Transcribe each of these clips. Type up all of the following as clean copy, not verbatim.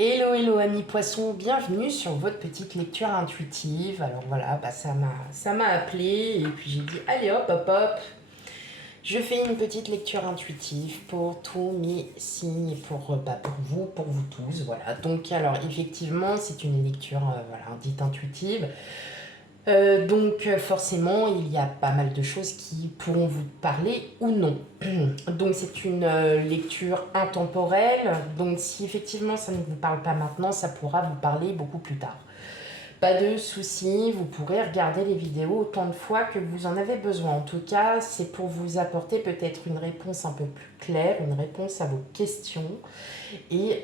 Hello, hello amis poissons, bienvenue sur votre petite lecture intuitive. Alors voilà, ça m'a appelé et puis j'ai dit allez hop hop hop, je fais une petite lecture intuitive pour tous mes signes et pour vous tous. Voilà, donc alors effectivement c'est une lecture voilà, dite intuitive. Donc forcément, il y a pas mal de choses qui pourront vous parler ou non. Donc c'est une lecture intemporelle. Donc si effectivement ça ne vous parle pas maintenant, ça pourra vous parler beaucoup plus tard. Pas de souci, vous pourrez regarder les vidéos autant de fois que vous en avez besoin. En tout cas, c'est pour vous apporter peut-être une réponse un peu plus claire, une réponse à vos questions. Et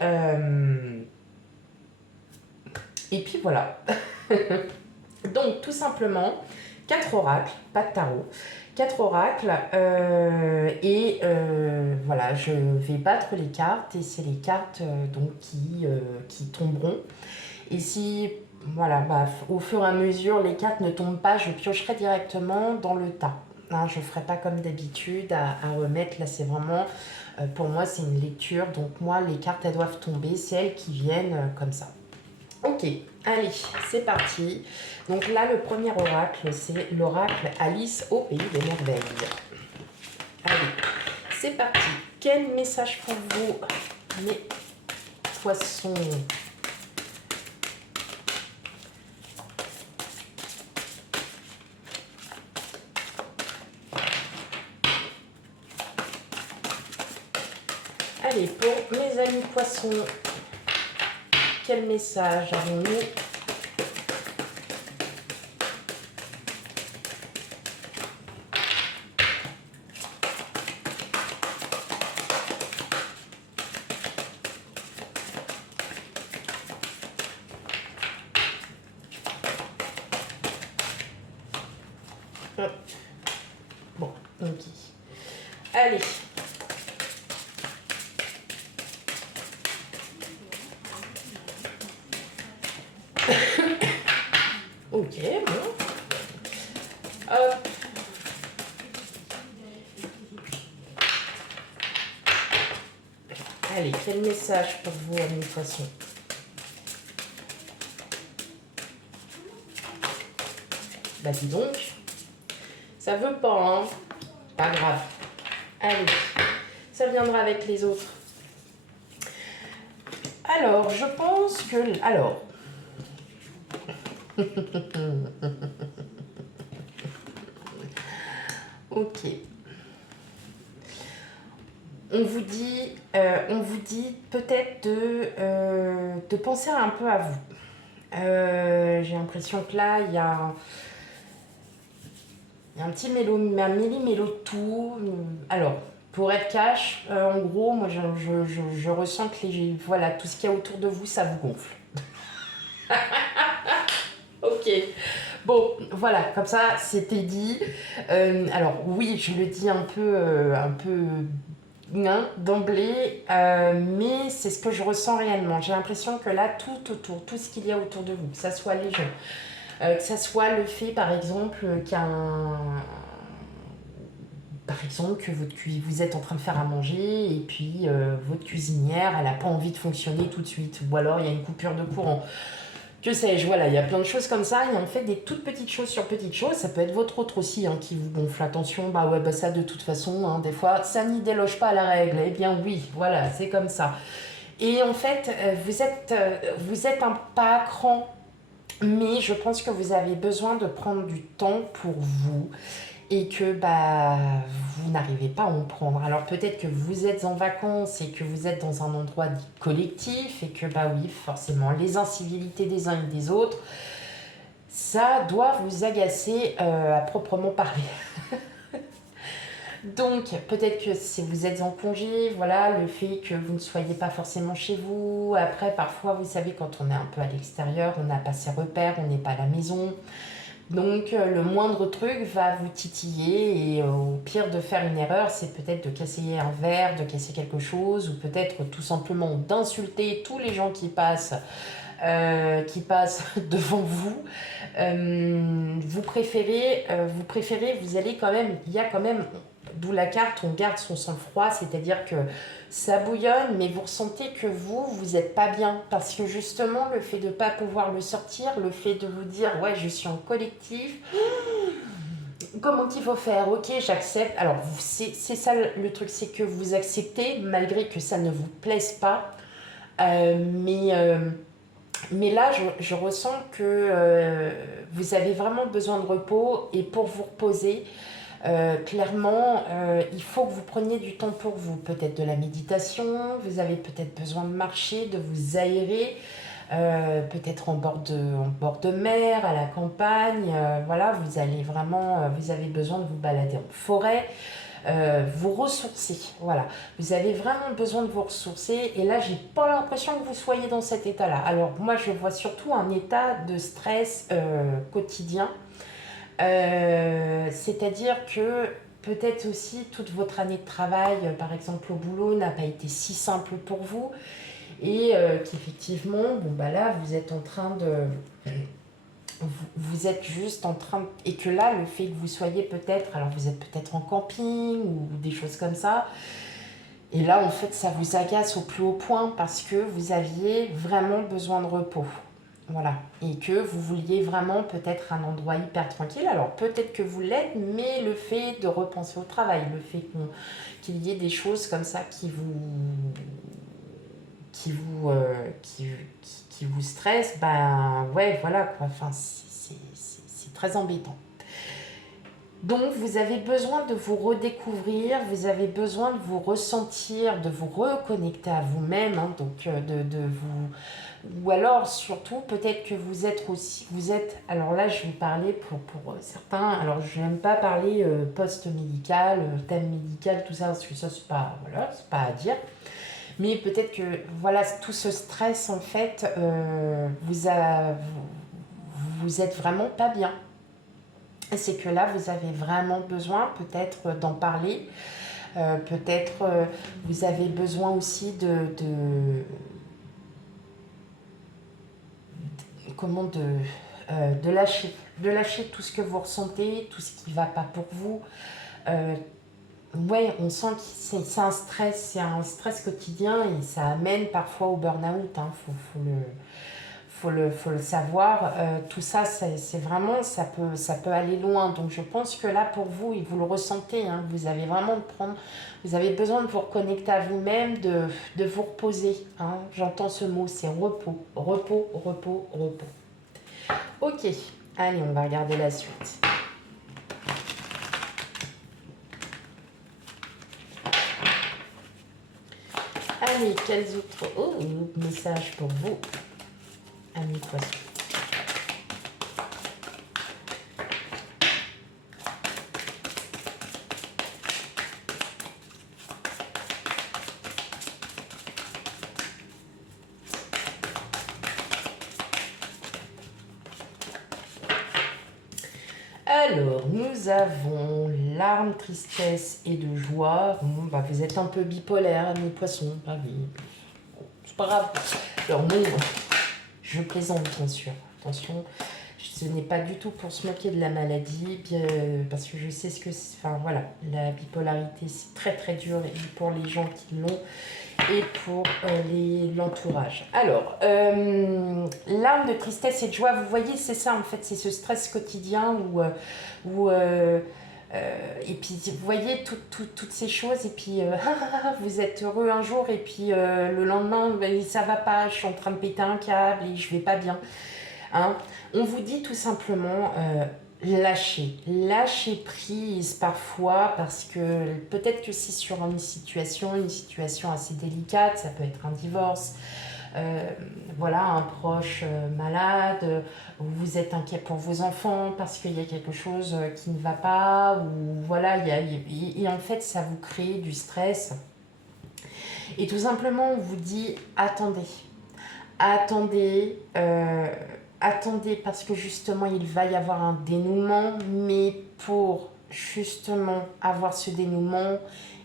puis voilà. Donc, tout simplement, 4 oracles, pas de tarot, 4 oracles, voilà, je vais battre les cartes et c'est les cartes qui tomberont. Et si, voilà, au fur et à mesure, les cartes ne tombent pas, je piocherai directement dans le tas. Hein, je ne ferai pas comme d'habitude à remettre. Là, c'est vraiment, pour moi, c'est une lecture. Donc, moi, les cartes, elles doivent tomber. C'est elles qui viennent comme ça. Ok, allez, c'est parti. Donc là, le premier oracle, c'est l'oracle Alice au pays des merveilles. Allez, c'est parti. Quel message pour vous, mes poissons? Allez, pour mes amis poissons, quel message avons-nous? Bon, ok. Allez. Ok, bon. Hop. Allez, quel message pour vous, amis poissons? Bah dis donc. Ça veut pas, hein? Pas grave. Allez, ça viendra avec les autres. Alors, je pense que... Alors... ok. On vous dit peut-être de penser un peu à vous. J'ai l'impression que là, il y a un petit méli-mélo de tout. Alors, pour être cash, en gros, moi, je ressens que voilà, tout ce qu'il y a autour de vous, ça vous gonfle. Ok. Bon, voilà, comme ça, c'était dit. Alors, oui, je le dis un peu d'emblée, mais c'est ce que je ressens réellement. J'ai l'impression que là, tout autour, tout ce qu'il y a autour de vous, que ça soit les gens, que ça soit le fait, par exemple, par exemple, que vous êtes en train de faire à manger et puis votre cuisinière, elle n'a pas envie de fonctionner tout de suite. Ou alors, il y a une coupure de courant. Que sais-je, voilà, il y a plein de choses comme ça. Et en fait, des toutes petites choses sur petites choses, ça peut être votre autre aussi hein, qui vous gonfle. Attention, ça de toute façon, hein, des fois, ça n'y déloge pas à la règle. Eh bien oui, voilà, c'est comme ça. Et en fait, vous êtes un pas à cran, mais je pense que vous avez besoin de prendre du temps pour vous et que vous n'arrivez pas à en prendre. Alors peut-être que vous êtes en vacances et que vous êtes dans un endroit dit collectif et que oui, forcément, les incivilités des uns et des autres, ça doit vous agacer à proprement parler. Donc, peut-être que si vous êtes en congé, voilà, le fait que vous ne soyez pas forcément chez vous. Après, parfois, vous savez, quand on est un peu à l'extérieur, on n'a pas ses repères, on n'est pas à la maison. Donc, le moindre truc va vous titiller et au pire de faire une erreur, c'est peut-être de casser un verre, de casser quelque chose ou peut-être tout simplement d'insulter tous les gens qui passent devant vous. Vous préférez, vous allez quand même, il y a quand même D'où la carte, on garde son sang-froid, c'est-à-dire que ça bouillonne, mais vous ressentez que vous n'êtes pas bien. Parce que justement, le fait de ne pas pouvoir le sortir, le fait de vous dire, ouais, je suis en collectif, comment qu'il faut faire? Ok, j'accepte. Alors, c'est ça le truc, c'est que vous acceptez, malgré que ça ne vous plaise pas. Euh, mais, euh, mais là, je ressens que vous avez vraiment besoin de repos. Et pour vous reposer, clairement, il faut que vous preniez du temps pour vous. Peut-être de la méditation, vous avez peut-être besoin de marcher, de vous aérer. Peut-être en bord de mer, à la campagne, voilà, vous allez vraiment, vous avez besoin de vous balader en forêt, vous ressourcer, voilà. Vous avez vraiment besoin de vous ressourcer et là, j'ai pas l'impression que vous soyez dans cet état-là. Alors moi, je vois surtout un état de stress quotidien, c'est-à-dire que peut-être aussi toute votre année de travail, par exemple au boulot, n'a pas été si simple pour vous et qu'effectivement, bon bah là, vous êtes en train de, vous êtes juste en train et que là, le fait que vous soyez peut-être, alors vous êtes peut-être en camping ou des choses comme ça, et là, en fait, ça vous agace au plus haut point parce que vous aviez vraiment besoin de repos. Voilà. Et que vous vouliez vraiment peut-être un endroit hyper tranquille. Alors peut-être que vous l'êtes, mais le fait de repenser au travail, le fait qu'il y ait des choses comme ça qui vous, qui vous stressent, ben ouais, voilà quoi. Enfin, c'est très embêtant. Donc, vous avez besoin de vous redécouvrir, vous avez besoin de vous ressentir, de vous reconnecter à vous-même, hein, donc de vous... Ou alors, surtout, peut-être que vous êtes aussi... Vous êtes... Alors là, je vais parler pour certains... Alors, je n'aime pas parler post-médical, thème médical, tout ça, parce que ça, c'est pas... Voilà, c'est pas à dire. Mais peut-être que, voilà, tout ce stress, en fait, vous êtes vraiment pas bien. C'est que là, vous avez vraiment besoin peut-être d'en parler. Peut-être vous avez besoin aussi comment de lâcher tout ce que vous ressentez, tout ce qui ne va pas pour vous. Ouais, on sent que c'est un stress quotidien et ça amène parfois au burn-out. Hein. Faut le savoir. Tout ça, c'est vraiment, ça peut aller loin. Donc je pense que là, pour vous, et vous le ressentez, hein, vous avez vraiment vous avez besoin de vous reconnecter à vous-même, de vous reposer. Hein. J'entends ce mot, c'est repos, repos, repos, repos. Ok, allez, on va regarder la suite. Allez, quels autres messages pour vous, amis poissons? Alors, nous avons larmes, tristesse et de joie. Bon, bah, vous êtes un peu bipolaire, mes poissons. Ah oui, c'est pas grave. Alors non, je plaisante bien sûr. Attention, ce n'est pas du tout pour se moquer de la maladie, parce que je sais ce que c'est. Enfin voilà, la bipolarité, c'est très très dur pour les gens qui l'ont et pour l'entourage. Alors, larmes de tristesse et de joie, vous voyez, c'est ça en fait, c'est ce stress quotidien où et puis vous voyez toutes ces choses et puis vous êtes heureux un jour et puis le lendemain ça va pas, je suis en train de péter un câble et je vais pas bien. Hein. On vous dit tout simplement lâcher prise parfois parce que peut-être que c'est sur une situation assez délicate, ça peut être un divorce, voilà, un proche malade, vous êtes inquiet pour vos enfants parce qu'il y a quelque chose qui ne va pas, ou voilà, et en fait ça vous crée du stress. Et tout simplement on vous dit attendez, attendez parce que justement il va y avoir un dénouement, mais pour justement avoir ce dénouement,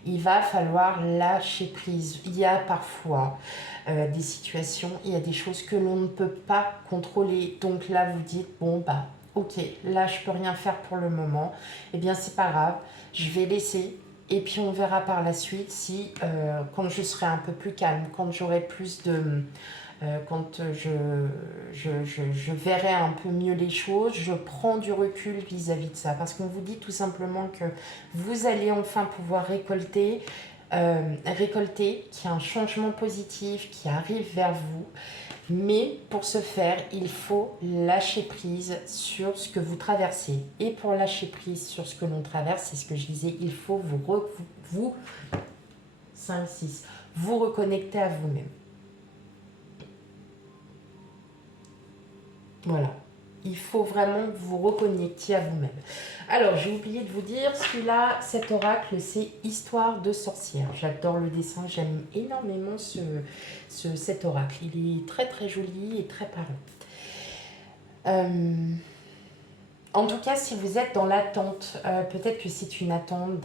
il va falloir lâcher prise. Il y a parfois des situations, il y a des choses que l'on ne peut pas contrôler. Donc là, vous dites, bon, bah, ok, là, je peux rien faire pour le moment. Eh bien, c'est pas grave, je vais laisser Et puis on verra par la suite si, quand je serai un peu plus calme, quand j'aurai plus de... quand je verrai un peu mieux les choses, je prends du recul vis-à-vis de ça. Parce qu'on vous dit tout simplement que vous allez enfin pouvoir récolter, qu'il y a un changement positif qui arrive vers vous. Mais pour ce faire, il faut lâcher prise sur ce que vous traversez. Et pour lâcher prise sur ce que l'on traverse, c'est ce que je disais, il faut vous 5, 6, vous reconnecter à vous-même. Voilà. Il faut vraiment vous reconnecter à vous-même. Alors, j'ai oublié de vous dire, celui-là, cet oracle, c'est Histoire de sorcière. J'adore le dessin, j'aime énormément cet oracle. Il est très très joli et très parlant. En tout cas, si vous êtes dans l'attente, peut-être que c'est une attente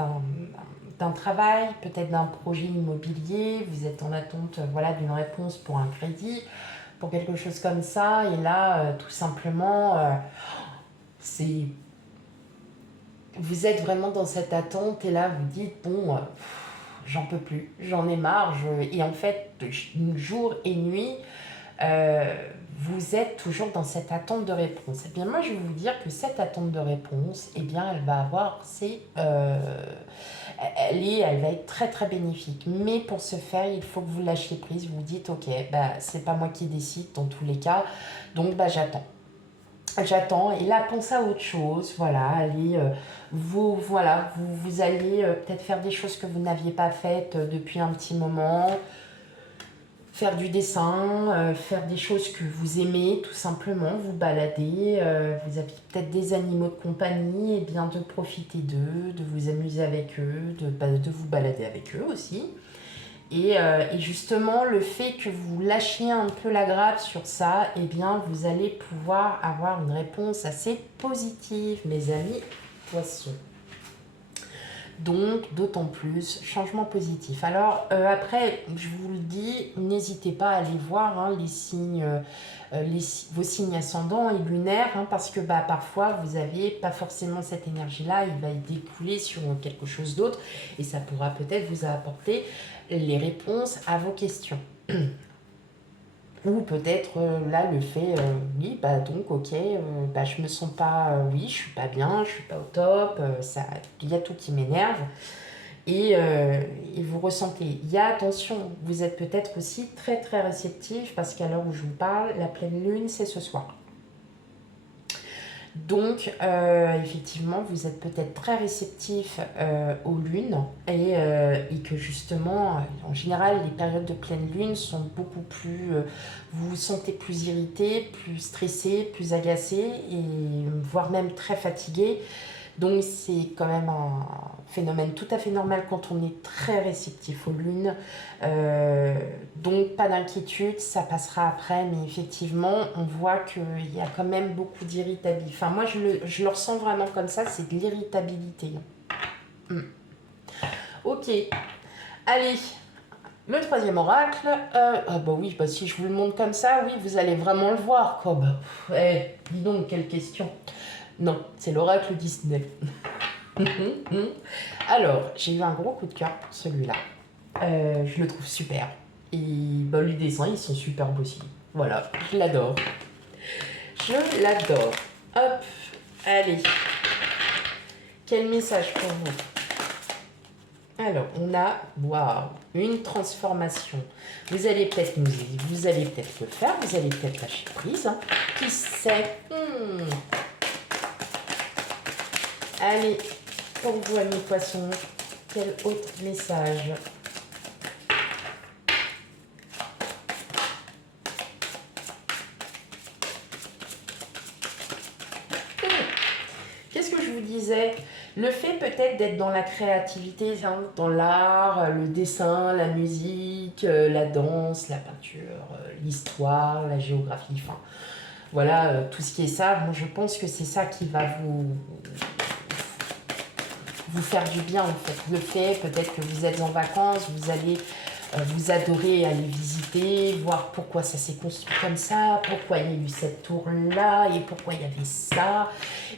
d'un travail, peut-être d'un projet immobilier, vous êtes en attente voilà, d'une réponse pour un crédit, pour quelque chose comme ça, et là, tout simplement, vous êtes vraiment dans cette attente, et là, vous dites, bon, j'en peux plus, j'en ai marre, et en fait, jour et nuit, vous êtes toujours dans cette attente de réponse. Eh bien, moi, je vais vous dire que cette attente de réponse, eh bien, elle va avoir elle va être très très bénéfique. Mais pour ce faire, il faut que vous lâchiez prise. Vous vous dites, ok, bah, c'est pas moi qui décide dans tous les cas, donc bah, j'attends. Et là, pensez à autre chose. Voilà, allez, vous allez peut-être faire des choses que vous n'aviez pas faites depuis un petit moment. Faire du dessin, faire des choses que vous aimez, tout simplement, vous balader, vous avez peut-être des animaux de compagnie, et bien de profiter d'eux, de vous amuser avec eux, de vous balader avec eux aussi. Et justement, le fait que vous lâchiez un peu la grappe sur ça, eh bien, vous allez pouvoir avoir une réponse assez positive, mes amis poissons. Donc, d'autant plus, changement positif. Alors, après, je vous le dis, n'hésitez pas à aller voir les signes, vos signes ascendants et lunaires, parce que parfois, vous n'avez pas forcément cette énergie-là, il va y découler sur quelque chose d'autre, et ça pourra peut-être vous apporter les réponses à vos questions. Ou peut-être là le fait, oui, donc ok, je me sens pas, oui, je suis pas bien, je suis pas au top, il y a tout qui m'énerve. Et vous ressentez, il y a attention, vous êtes peut-être aussi très très réceptif parce qu'à l'heure où je vous parle, la pleine lune c'est ce soir. Donc, effectivement, vous êtes peut-être très réceptif aux lunes et que justement, en général, les périodes de pleine lune sont beaucoup plus... vous vous sentez plus irrité, plus stressé, plus agacé, et voire même très fatigué. Donc, c'est quand même un phénomène tout à fait normal quand on est très réceptif aux lunes. Donc, pas d'inquiétude, ça passera après. Mais effectivement, on voit qu'il y a quand même beaucoup d'irritabilité. Enfin, moi, je le ressens vraiment comme ça, c'est de l'irritabilité. Ok. Allez, le troisième oracle. Oui, si je vous le montre comme ça, oui, vous allez vraiment le voir. Quoi. Dis donc, quelle question. Non, c'est l'oracle Disney. Alors, j'ai eu un gros coup de cœur pour celui-là. Je le trouve super. Et les dessins, ils sont superbes aussi. Voilà, je l'adore. Je l'adore. Hop, allez. Quel message pour vous? Alors, on a, waouh, une transformation. Vous allez peut-être le faire, vous allez peut-être lâcher prise. Qui sait? Allez, pour vous, amis poissons, quel autre message? Qu'est-ce que je vous disais? Le fait peut-être d'être dans la créativité, dans l'art, le dessin, la musique, la danse, la peinture, l'histoire, la géographie, enfin, voilà, tout ce qui est ça, moi, je pense que c'est ça qui va vous faire du bien, en fait. Le fait, peut-être que vous êtes en vacances, vous allez vous adorez aller visiter, voir pourquoi ça s'est construit comme ça, pourquoi il y a eu cette tour-là et pourquoi il y avait ça.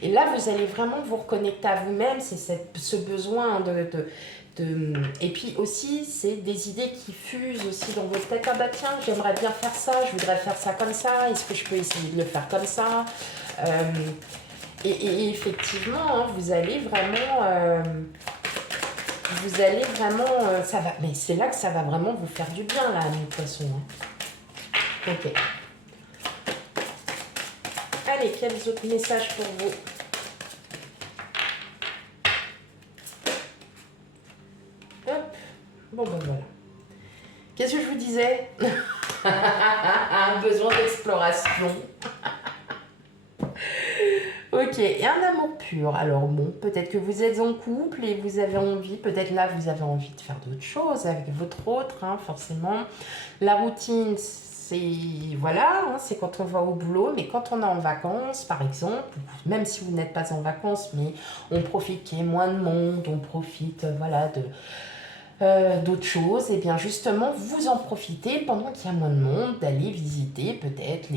Et là, vous allez vraiment vous reconnecter à vous-même, c'est ce besoin de Et puis aussi, c'est des idées qui fusent aussi dans votre tête. Ah bah tiens, j'aimerais bien faire ça, je voudrais faire ça comme ça, est-ce que je peux essayer de le faire comme ça? Et effectivement, hein, vous allez vraiment, ça va, mais c'est là que ça va vraiment vous faire du bien, là, mes poissons. Hein. Ok. Allez, quels autres messages pour vous? Hop. Bon, ben voilà. Qu'est-ce que je vous disais? Un besoin d'exploration. Ok, et un amour pur. Alors bon, peut-être que vous êtes en couple et vous avez envie, peut-être là vous avez envie de faire d'autres choses avec votre autre, hein, forcément. La routine, c'est voilà, hein, c'est quand on va au boulot, mais quand on est en vacances, par exemple, même si vous n'êtes pas en vacances, mais on profite qu'il y ait moins de monde, on profite, voilà, d'autres choses, et bien justement vous en profitez pendant qu'il y a moins de monde d'aller visiter peut-être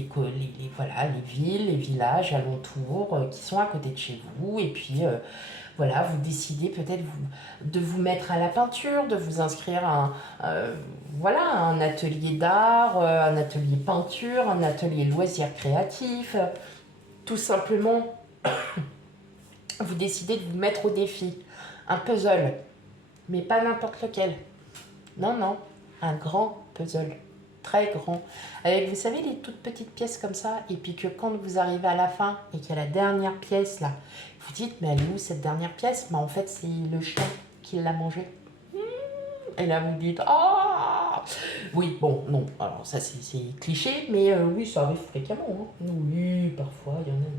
voilà, les villes, les villages alentours qui sont à côté de chez vous, et puis voilà, vous décidez peut-être de vous mettre à la peinture, de vous inscrire voilà, à un atelier d'art, un atelier peinture, un atelier loisirs créatifs, tout simplement vous décidez de vous mettre au défi, un puzzle. Mais pas n'importe lequel. Non, non. Un grand puzzle. Très grand. Avec, vous savez, les toutes petites pièces comme ça. Et puis que quand vous arrivez à la fin et qu'il y a la dernière pièce là, vous dites, mais elle est où cette dernière pièce? Mais en fait, c'est le chien qui l'a mangée. Et là, vous dites, ah oui, bon, non. Alors, ça, c'est cliché, mais oui, ça arrive fréquemment. Hein. Oui, parfois, il y en a.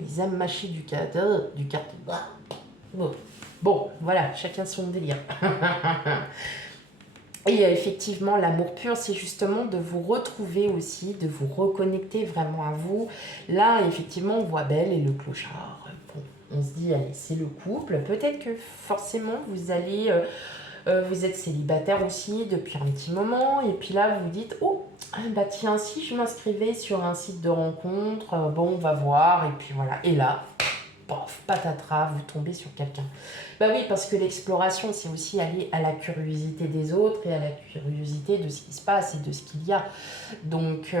Ils aiment mâcher du carton. Bon. Bon, voilà, chacun son délire. Et effectivement, l'amour pur, c'est justement de vous retrouver aussi, de vous reconnecter vraiment à vous. Là, effectivement, on voit Belle et le clochard. Bon, on se dit, allez, c'est le couple. Peut-être que forcément, vous êtes célibataire aussi depuis un petit moment. Et puis là, vous vous dites, oh, bah tiens, si je m'inscrivais sur un site de rencontre, bon, on va voir. Et puis voilà. Et là, pof, patatras, vous tombez sur quelqu'un. Bah oui, parce que l'exploration, c'est aussi aller à la curiosité des autres et à la curiosité de ce qui se passe et de ce qu'il y a. Donc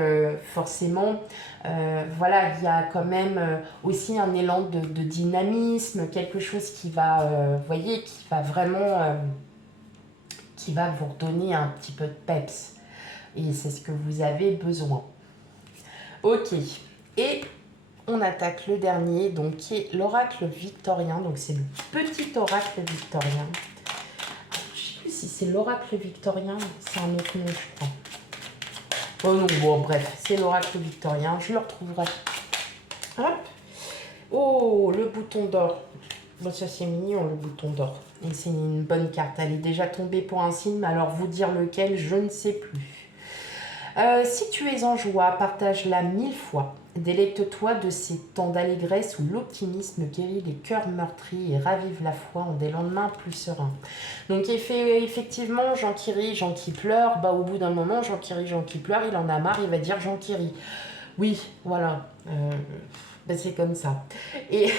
forcément, voilà, il y a quand même aussi un élan de dynamisme, quelque chose qui va, vous voyez, qui va vraiment, qui va vous redonner un petit peu de peps. Et c'est ce que vous avez besoin. Ok. Et on attaque le dernier, donc qui est l'oracle victorien. Donc c'est le petit oracle victorien. Alors, je ne sais plus si c'est l'oracle victorien, c'est un autre nom, je crois. Oh non, bon, bref, c'est l'oracle victorien. Je le retrouverai. Hop. Oh, le bouton d'or. Bon, ça c'est mignon, le bouton d'or. Et c'est une bonne carte. Elle est déjà tombée pour un signe, mais alors vous dire lequel, je ne sais plus. Si tu es en joie, partage-la 1000 fois. Délecte-toi de ces temps d'allégresse où l'optimisme guérit les cœurs meurtris et ravive la foi en des lendemains plus sereins. Donc effectivement, Jean qui rit, Jean qui pleure, bah, au bout d'un moment, Jean qui rit, Jean qui pleure, il en a marre, il va dire Jean qui rit. Oui, voilà, bah, c'est comme ça. Et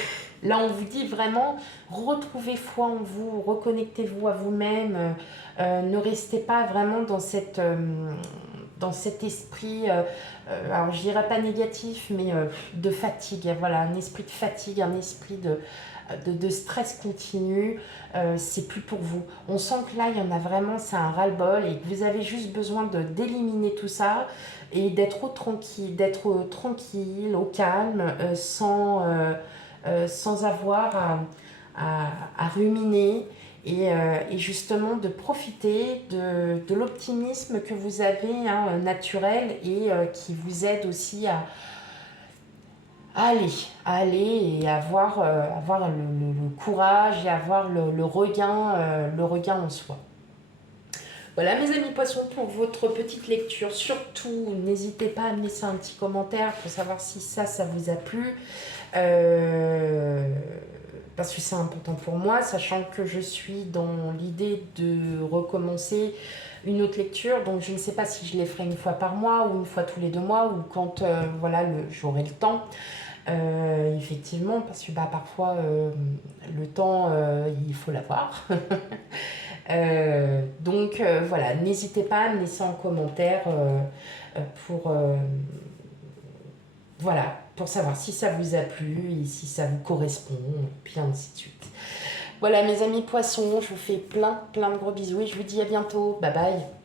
là, on vous dit vraiment, retrouvez foi en vous, reconnectez-vous à vous-même, ne restez pas vraiment dans cet esprit, alors je dirais pas négatif, mais de fatigue. Voilà, un esprit de fatigue, un esprit de stress continu, c'est plus pour vous. On sent que là, il y en a vraiment, c'est un ras-le-bol et que vous avez juste besoin d'éliminer tout ça et d'être tranquille, au calme, sans avoir à ruminer. Et justement de profiter de l'optimisme que vous avez, hein, naturel, et qui vous aide aussi à aller et avoir le courage et avoir le regain en soi. Voilà mes amis poissons pour votre petite lecture. Surtout, n'hésitez pas à me laisser un petit commentaire pour savoir si ça vous a plu. Parce que c'est important pour moi, sachant que je suis dans l'idée de recommencer une autre lecture. Donc je ne sais pas si je les ferai une fois par mois ou une fois tous les 2 mois ou quand voilà, j'aurai le temps. Effectivement, parce que bah, parfois, le temps, il faut l'avoir. Donc voilà, n'hésitez pas à me laisser en commentaire pour, voilà, pour savoir si ça vous a plu et si ça vous correspond, puis ainsi de suite. Voilà mes amis poissons, je vous fais plein de gros bisous et je vous dis à bientôt. Bye bye.